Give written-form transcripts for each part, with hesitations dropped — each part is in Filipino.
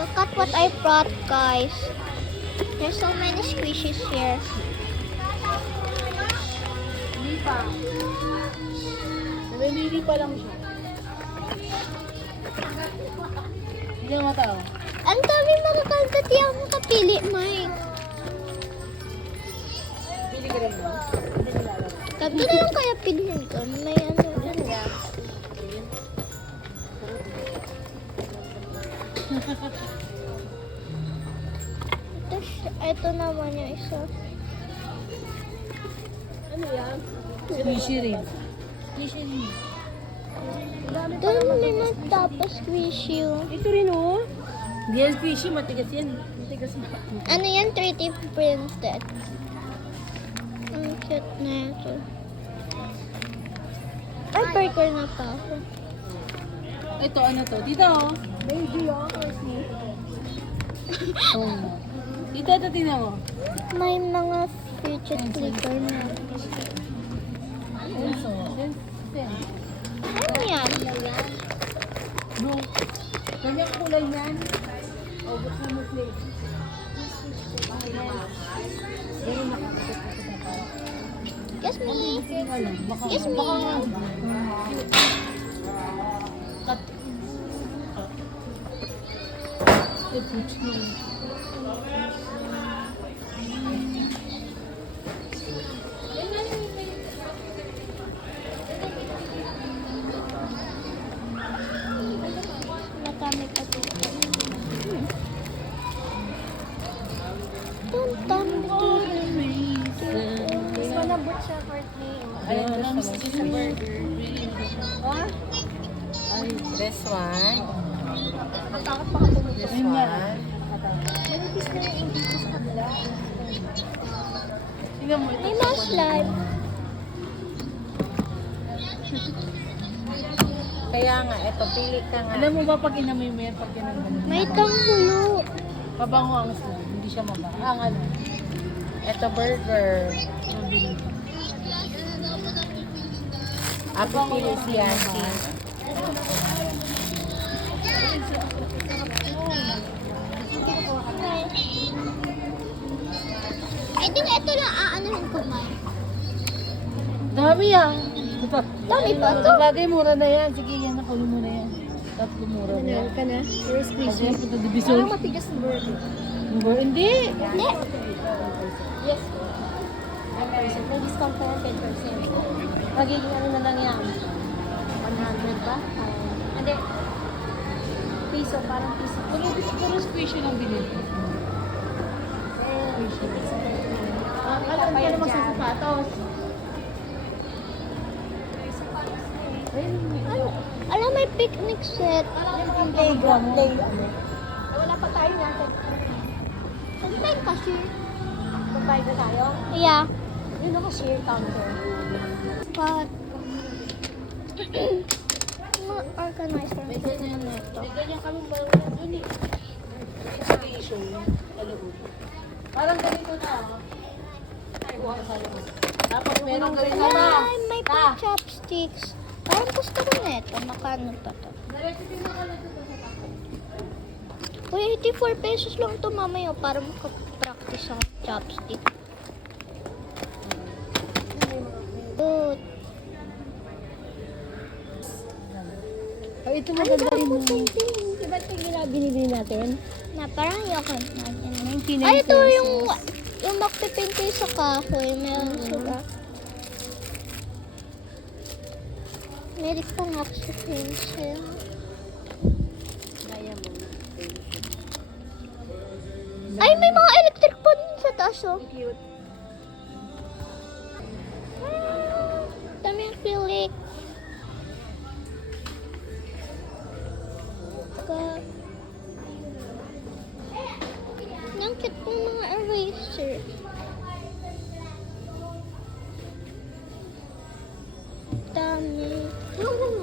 Look at what I brought, guys. There's so many squishies here. Hindi pa. Namimili pa lang siya. Hindi mo tao. Ang dami makakaltat yung makapili, Mike. Pili ka rin mo. Tatlo na lang kaya piliin ko. May ano dyan. Ito naman yung isa. Ano yan? Squishy rin. Squishy rin. Doon naman tapos squishy yung... Ito rin oh. Hindi yan squishy, matigas yan. Matigas mo. Ano yan? 3D printed. Ang cute na ito. Ay, burger na pa ako. Ito, ano to? Dito oh. Baby oh, Christmas. Oh. Dito, ito tingnan mo. May mga fidget clicker na. Senso. Ano yan? Blue. Ganyang kulay niyan. Oh, but na mo play. Kiss me. Kiss me. Cut. Matami pa dito. Tuntan. This one about siya birthday. Ayan, this is a burger. Ay, this one. Matakot pa ako dito. This one. Manipis na yung dito sa kabila. Tingnan mo ito. May mouse slime. Kaya nga, eto, pili ka nga. Alam mo ba pag inamoy mo yan, pag ganun. May tanggulo. Pabango ang slime, hindi siya mabango. Ang ano, Eto, burger. mabili. Ako pili si Yaki. I think ito lang aanahin ko, Mike. Dami yan. Dami pa to. Bagay, mura na yan. Sige, yan, nakunin mo na yan. Tatlo mura na yan. ka na? Very Kasi yan, puto division. matigas ng burger. Hindi. Hindi. Yes. May discount po 10%. Magiging ano na lang yan? 100 ba? Hindi. Piso, parang piso. Puro squishy lang binili. Alam ka na magsasapatos. Alam, may picnic set. Playground, play. Wala pa tayo natin. Saan ba yung cashier? Magbayad na tayo. Yeah. Yun ang cashier counter. But... ma-organize lang. May ganyan na ito. May ganyan kami barulan dun eh. Station, kaloob. Parang ganito na. Ay, huwag sa labas. Tapos meron ka rin na. Ay, may pang chopsticks. Parang gusto ko na ito. Makano pa to? Uy, 84 pesos lang ito mamaya para makapractice ang chopstick. Good. Ay, ito maganda rin mo. Diba ito yung binibili natin? Na parang yakon natin. 99 Ay, ito pesos. yung magpipinti sa kahoy. Meron sila. Meron pang ako sa pencil. Ay, may mga electric pan sa taas, oh. Cute. Dami yung acrylic. Ang cute pong mga eraser. Dami.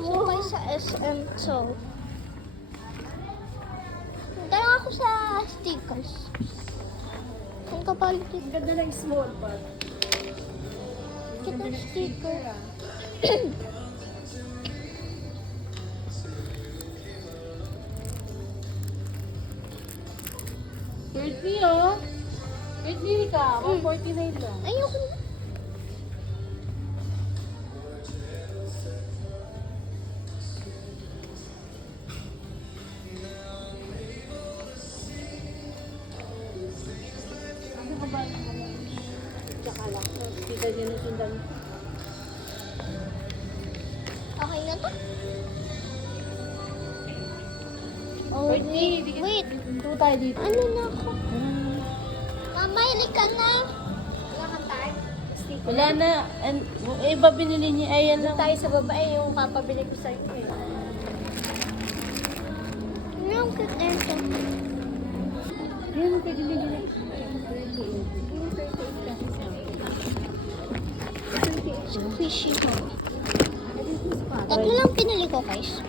Sabay sa SM to. Dala ako sa stickers. Ang kapal dito. Ganda lang small bag. Cute ang sticker. Courtney, oh. Courtney ka, 149 lang. Ayoko na. Ano ka ba? Tsaka lang. Hindi ka dyan nasundan. Okay na to? Oh, Courtney, wait. Ito tayo dito. Ano na ako? Mama, hili ka na. Wala na. Iba binili niya. Ayan lang. Tayo sa babae, yung papabili ko sa inyo eh. Ano ang cute na ito? Ayan, pwede nila. Squishy ko. Tatlo lang pinili ko, guys.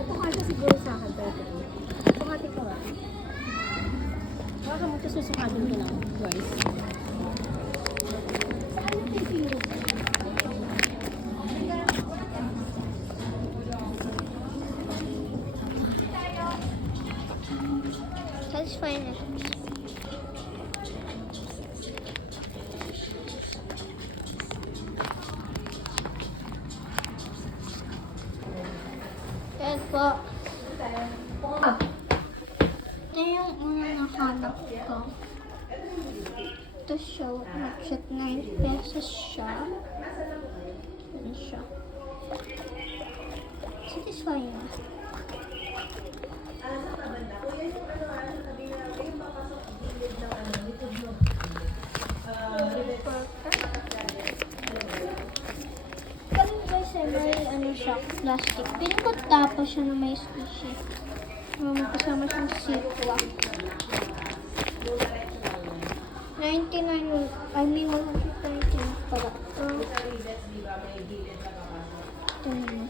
Ito kasi siguro sa akin, pero sukatin ko ba? Baka mo ito susukatin ko lang, guys. Saan yung titiro? Satisfy na. Yan po. Ito yung una nahanap ko. Ito siya. Nag-set 9 pesos siya. Yan siya. Satisfy na. Kami guys ay may ano siya, plastic. Piling ko tapos siya na may squishy. Kasama siyang sipwa. 99, I mean 119 pala. Ito naman.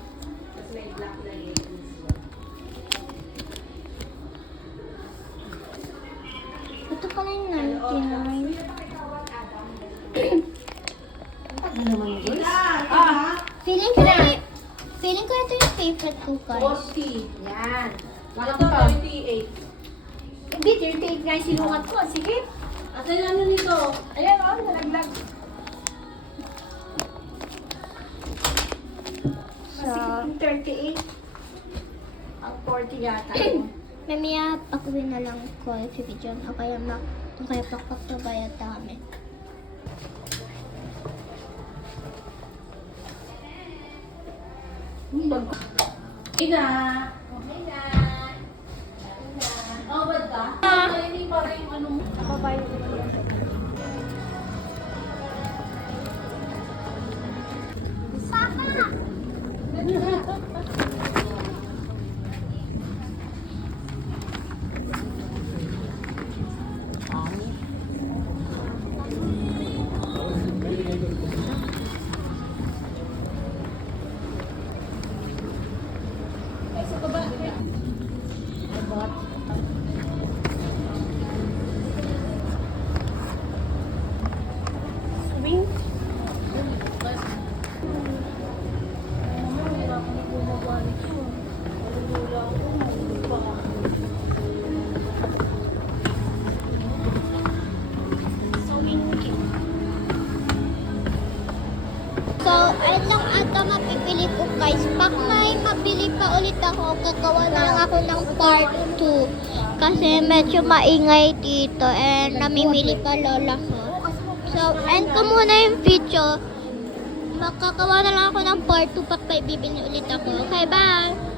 Ito pala yung 99. Feeling ko ito yung favorite ko, guys. 40. Yan. Ito 38. Hindi, 38 nga yung sinukat ko. Sige. At ano nito? Ayan, oh, nalaglag. So, 38. Ang 40 yata. mamaya pakuwi na lang ko yung video. O kaya pakpabayad kami. Ina. Okay na. Oh, ba't ka? Hindi pa rin ano mo. Napabayad ko yan. Swing. So, ayun lang ata mapipili ko, guys. Pag may mabili pa ulit ako, gagawa na lang ako ng part 2. Kasi medyo maingay dito and namimili pa lola ko. So, end ko muna yung video. Makagawa na lang ako ng part 2 pag may bibili ulit ako. Okay, bye!